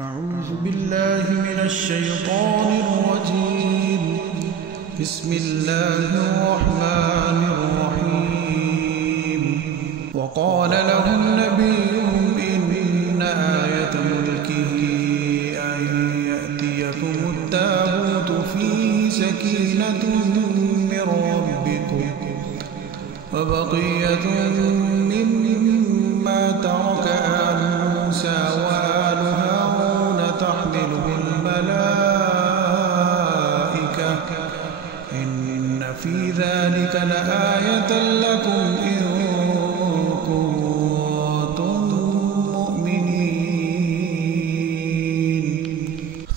أعوذ بالله من الشيطان الرجيم. بسم الله الرحمن الرحيم. وقال لهم نبيهم إن آية ملكه أن يأتيكم التابوت فيه سكينة من ربكم وبقية مما ترك آل موسى وآل هارون تحمله الملائكة إن في ذلك لآية لكم إن كنتم مؤمنين.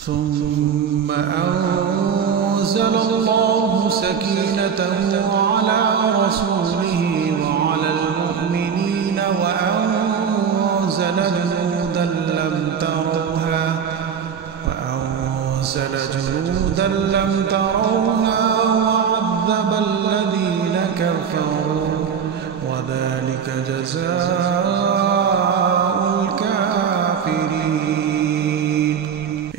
ثم أنزل الله سكينته على رسوله وعلى المؤمنين وأنزل جنودا لم تروها وعذب الذين كفروا وذلك جزاء الكافرين.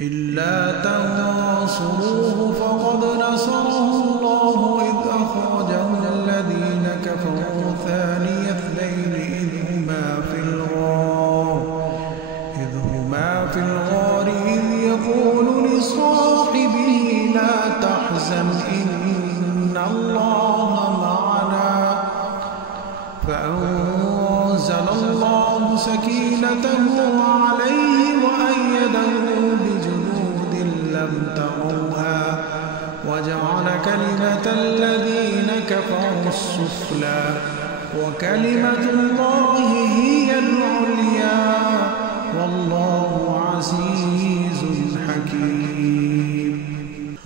إلا تنصروه فقد نصره الله إذ أخرجه الذين كفروا ثاني اثنين إذ هما في الغار إذ يقول لصاحبه لا تحزن إن الله معنا فأنزل الله سكينته عليه وأيده بجنود لم تروها وجعل كلمة الذين كفروا السفلى وكلمة الله هي العليا والله عزيز حكيم.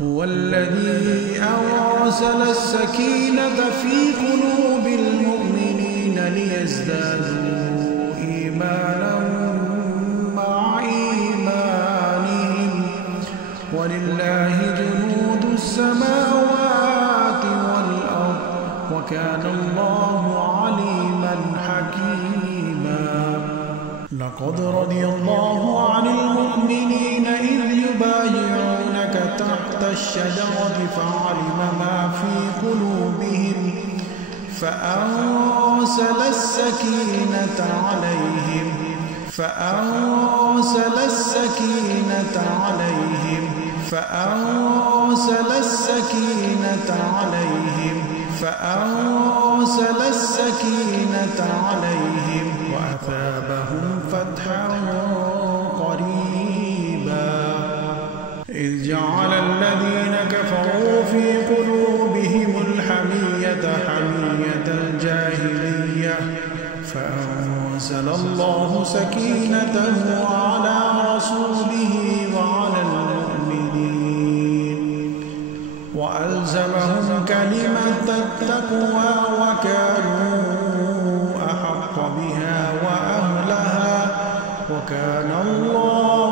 هو الذي أرسل السكينة في قلوب المؤمنين ليزدادوا إيمانا مع إيمانهم ولله جنود السماوات والأرض وكان الله عليما حكيما. لقد رضي الله عن المؤمنين إذ يبايعونك تحت الشجرة فعلم ما في قلوبهم فأنزل السكينة عليهم وأثابهم فتحا قريبا. إذ جعل الذين كفروا في قلوبهم الحمية حمية الجاهلية فأنزل الله سكينته على رسوله وعلى المؤمنين وألزمهم كلمة التقوى وكانوا أحق بها وأهلها وكان الله